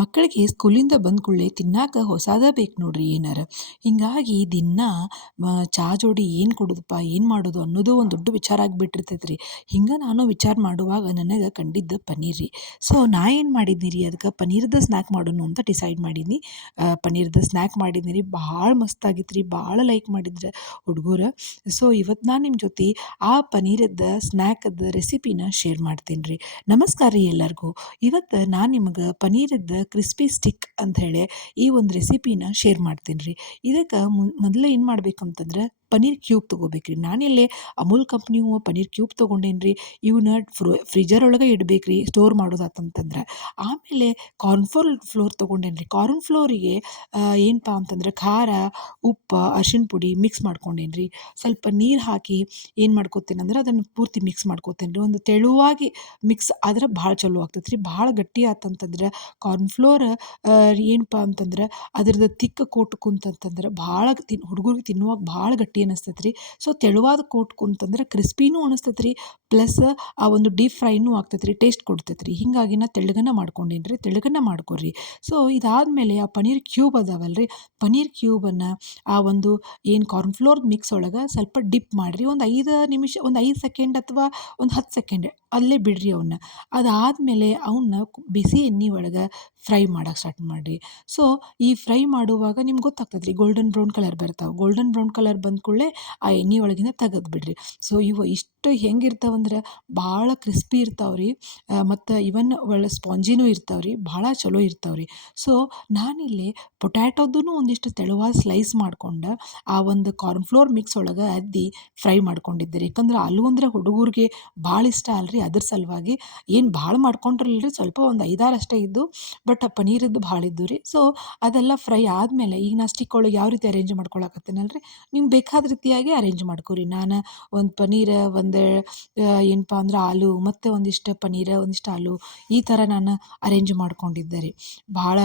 ಮಕ್ಕಳಿಗೆ ಸ್ಕೂಲಿಂದ ಬಂದ ಕೂಡಲೇ ತಿನ್ನಾಕ ಹೊಸಾದ ಬೇಕು ನೋಡ್ರಿ ಏನಾರ. ಹಿಂಗಾಗಿ ದಿನ ಚಾ ಜೋಡಿ ಏನು ಕೊಡೋದಪ್ಪ, ಏನು ಮಾಡೋದು ಅನ್ನೋದು ಒಂದು ದೊಡ್ಡ ವಿಚಾರ ಆಗಿಬಿಟ್ಟಿರ್ತೈತೆ ರೀ. ಹಿಂಗೆ ನಾನು ವಿಚಾರ ಮಾಡುವಾಗ ನನಗೆ ಕಂಡಿದ್ದು ಪನ್ನೀರ್ ರೀ. ಸೊ ನಾ ಏನು ಮಾಡಿದ್ನಿ ರೀ, ಅದಕ್ಕೆ ಪನ್ನೀರ್ದ ಸ್ನ್ಯಾಕ್ ಮಾಡೋಣ ಅಂತ ಡಿಸೈಡ್ ಮಾಡೀನಿ. ಪನ್ನೀರ್ದ ಸ್ನ್ಯಾಕ್ ಮಾಡಿದ್ನಿ ರೀ, ಭಾಳ ಮಸ್ತಾಗಿತ್ತು ರೀ, ಭಾಳ ಲೈಕ್ ಮಾಡಿದ್ರೆ ಹುಡುಗರು. ಸೊ ಇವತ್ತು ನಾನು ನಿಮ್ಮ ಜೊತೆ ಆ ಪನ್ನೀರದ್ದು ಸ್ನ್ಯಾಕದ ರೆಸಿಪಿನ ಶೇರ್ ಮಾಡ್ತೀನಿ ರೀ. ನಮಸ್ಕಾರ ರೀ ಎಲ್ಲರಿಗೂ. ಇವತ್ತು ನಾನು ನಿಮಗೆ ಪನ್ನೀರದ್ದು ಕ್ರಿಸ್ಪಿ ಸ್ಟಿಕ್ ಅಂಥೇಳಿ ಈ ಒಂದು ರೆಸಿಪಿನ ಶೇರ್ ಮಾಡ್ತೀನಿ ರೀ. ಇದಕ್ಕೆ ಮೊದಲು ಏನು ಮಾಡ್ಬೇಕಂತಂದ್ರೆ ಪನ್ನೀರ್ ಕ್ಯೂಬ್ ತೊಗೋಬೇಕ್ರಿ. ನಾನಿಲ್ಲೇ ಅಮೂಲ್ ಕಂಪ್ನಿಯು ಪನ್ನೀರ್ ಕ್ಯೂಬ್ ತೊಗೊಂಡೇನಿ ರೀ. ಇವನ್ನ ಫ್ರಿಜರ್ ಒಳಗೆ ಇಡ್ಬೇಕು ರೀ, ಸ್ಟೋರ್ ಮಾಡೋದಾತಂತಂದ್ರೆ. ಆಮೇಲೆ ಫ್ಲೋರ್ ತೊಗೊಂಡೇನಿ ರೀ. ಕಾರ್ನ್ ಫ್ಲೋರಿಗೆ ಏನಪ್ಪ ಅಂತಂದ್ರೆ ಖಾರ, ಉಪ್ಪು, ಅರಿಶಿಣ ಪುಡಿ ಮಿಕ್ಸ್ ಮಾಡ್ಕೊಂಡೇನಿ ರೀ. ಸ್ವಲ್ಪ ನೀರು ಹಾಕಿ ಏನು ಮಾಡ್ಕೋತೇನೆ ಅಂದ್ರೆ ಅದನ್ನು ಪೂರ್ತಿ ಮಿಕ್ಸ್ ಮಾಡ್ಕೋತೇನೆ ರೀ. ಒಂದು ತೆಳುವಾಗಿ ಮಿಕ್ಸ್ ಆದ್ರೆ ಭಾಳ ಚಲೋ ಆಗ್ತೈತೆ ರೀ. ಭಾಳ ಗಟ್ಟಿ ಆತಂತಂದ್ರೆ ಕಾರ್ನ್ಫ್ಲೋರ್ ಏನಪ್ಪ ಅಂತಂದ್ರೆ ಅದ್ರದ್ದು ತಿಕ್ಕ ಕೋಟ್ ಕುಂತಂತಂದ್ರೆ ಭಾಳ ಹುಡುಗರಿಗೆ ತಿನ್ನುವಾಗ ಭಾಳ ಗಟ್ಟಿ ಅನ್ನಿಸ್ತೈತೆ ರೀ. ಸೊ ತೆಳುವಾದ ಕೋಟ್ ಕುಂತಂದ್ರೆ ಕ್ರಿಸ್ಪಿನೂ ಅನಿಸ್ತೈತೆ ರೀ, ಪ್ಲಸ್ ಆ ಒಂದು ಡೀಪ್ ಫ್ರೈನೂ ಆಗ್ತೈತೆ ರೀ, ಟೇಸ್ಟ್ ಕೊಡ್ತೈತೆ ರೀ. ಹೀಗಾಗಿ ನಾ ತೆಳ್ಳಗನ ಮಾಡ್ಕೊಂಡೇನಿ ರೀ, ತೆಳ್ಳಗನ ಮಾಡ್ಕೊರಿ. ಸೊ ಇದಾದಮೇಲೆ ಆ ಪನ್ನೀರ್ ಕ್ಯೂಬ್ ಅದಾವಲ್ಲ ರೀ, ಪನ್ನೀರ್ ಕ್ಯೂಬನ್ನು ಆ ಒಂದು ಏನು ಕಾರ್ನ್ಫ್ಲೋರ್ ಮಿಕ್ಸ್ ಒಳಗೆ ಸ್ವಲ್ಪ ಡಿಪ್ ಮಾಡಿರಿ. ಒಂದು 5 ನಿಮಿಷ, ಒಂದು 5 ಸೆಕೆಂಡ್ ಅಥವಾ ಒಂದು 10 ಸೆಕೆಂಡ್ ಅಲ್ಲೇ ಬಿಡ್ರಿ ಅವನ್ನ. ಅದಾದಮೇಲೆ ಅವನ್ನ ಬಿಸಿ ಎಣ್ಣೆ ಒಳಗೆ ಫ್ರೈ ಮಾಡಕ್ಕೆ ಸ್ಟಾರ್ಟ್ ಮಾಡಿರಿ. ಸೊ ಈ ಫ್ರೈ ಮಾಡುವಾಗ ನಿಮ್ಗೆ ಗೊತ್ತಾಗ್ತದೆ ರೀ, ಗೋಲ್ಡನ್ ಬ್ರೌನ್ ಕಲರ್ ಬರ್ತಾವೆ. ಗೋಲ್ಡನ್ ಬ್ರೌನ್ ಕಲರ್ ಬಂದ ಕೂಡಲೇ ಆ ಎಣ್ಣೆ ಒಳಗಿಂದ ತೆಗೆದು ಬಿಡ್ರಿ. ಸೊ ಇವು ಇಷ್ಟು ಹೆಂಗಿರ್ತಾವಂದ್ರೆ ಭಾಳ ಕ್ರಿಸ್ಪಿ ಇರ್ತಾವೆ ರೀ, ಮತ್ತು ಇವನ್ ಒಳ್ಳೆ ಸ್ಪಾಂಜಿನೂ ಇರ್ತಾವೆ ರೀ, ಭಾಳ ಚಲೋ ಇರ್ತಾವೆ ರೀ. ಸೊ ನಾನಿಲ್ಲಿ ಪೊಟ್ಯಾಟೋದೂ ಒಂದಿಷ್ಟು ತೆಳುವಾಗಿ ಸ್ಲೈಸ್ ಮಾಡ್ಕೊಂಡು ಆ ಒಂದು ಕಾರ್ನ್ಫ್ಲೋರ್ ಮಿಕ್ಸ್ ಒಳಗೆ ಅದ್ದಿ ಫ್ರೈ ಮಾಡ್ಕೊಂಡಿದ್ದೆ ರೀ. ಯಾಕಂದ್ರೆ ಆಲೂ ಅಂದರೆ ಹುಡುಗರಿಗೆ ಭಾಳ ಇಷ್ಟ ಅಲ್ರಿ, ಅದ್ರ ಸಲುವಾಗಿ ಏನು ಭಾಳ ಮಾಡ್ಕೊಂಡ್ರಲ್ರಿ, ಸ್ವಲ್ಪ ಒಂದು 5-6 ಅಷ್ಟೇ ಇದ್ದು, ಬಟ್ ಪನ್ನೀರದ್ದು ಭಾಳ ಇದ್ದು ರೀ. ಸೊ ಅದೆಲ್ಲ ಫ್ರೈ ಆದಮೇಲೆ ಈಗ ನಾ ಸ್ಟಿಕ್ ಒಳಗೆ ಯಾವ ರೀತಿ ಅರೇಂಜ್ ಮಾಡ್ಕೊಳಕತ್ತೀನಲ್ರಿ, ನಿಮ್ಗೆ ಬೇಕಾದ ರೀತಿಯಾಗಿ ಅರೇಂಜ್ ಮಾಡ್ಕೊರಿ. ನಾನು ಒಂದು ಪನ್ನೀರ್, ಒಂದು ಏನಪ್ಪ ಅಂದ್ರೆ ಆಲೂ, ಮತ್ತು ಒಂದಿಷ್ಟು ಪನ್ನೀರ್, ಒಂದಿಷ್ಟು ಆಲೂ, ಈ ಥರ ನಾನು ಅರೇಂಜ್ ಮಾಡ್ಕೊಂಡಿದ್ದೆ ರೀ. ಭಾಳ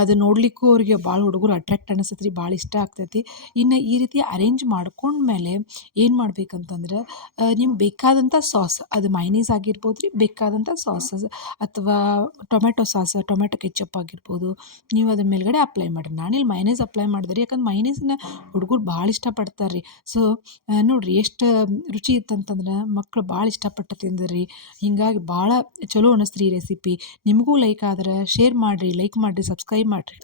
ಅದು ನೋಡಲಿಕ್ಕೂ ಅವ್ರಿಗೆ ಭಾಳ ಹುಡುಗರು ಅಟ್ರಾಕ್ಟ್ ಅನಿಸ್ತೈತೆ ರೀ, ಭಾಳ ಇಷ್ಟ ಆಗ್ತೈತಿ. ಇನ್ನು ಈ ರೀತಿ ಅರೇಂಜ್ ಮಾಡ್ಕೊಂಡ್ಮೇಲೆ ಏನು ಮಾಡ್ಬೇಕಂತಂದ್ರೆ ನಿಮ್ಗೆ ಬೇಕಾದಂಥ ಸಾಸ್, ಅದು ಮೈನೀಸ್ ಆಗಿರ್ಬೋದು ರೀ, ಬೇಕಾದಂಥ ಸಾಸಸ್ ಅಥವಾ ಟೊಮೆಟೊ ಸಾಸ್, ಟೊಮೆಟೊ ಕೆಚಪ್ ಆಗಿರ್ಬೋದು, ನೀವು ಅದ್ರ ಮೇಲ್ಗಡೆ ಅಪ್ಲೈ ಮಾಡಿರಿ. ನಾನಿಲ್ಲಿ ಮೈನೀಸ್ ಅಪ್ಲೈ ಮಾಡಿದೆ ರೀ, ಯಾಕಂದ್ರೆ ಮೈನೀಸನ್ನ ಹುಡುಗರು ಭಾಳ ಇಷ್ಟಪಡ್ತಾರೆ ರೀ. ಸೊ ನೋಡಿರಿ ಎಷ್ಟು ರುಚಿ ಇತ್ತಂತಂದ್ರೆ ಮಕ್ಕಳು ಭಾಳ ಇಷ್ಟಪಟ್ಟು ತಿಂದ್ರಿ. ಹೀಗಾಗಿ ಭಾಳ ಚಲೋ ಅನ್ನಿಸ್ತು ರೀ ಈ ರೆಸಿಪಿ. ನಿಮಗೂ ಲೈಕ್ ಆದ್ರೆ ಶೇರ್ ಮಾಡಿರಿ, ಲೈಕ್ ಮಾಡಿರಿ, ಸಬ್ಸ್ಕ್ರೈಬ್ ಮಾಡಿರಿ.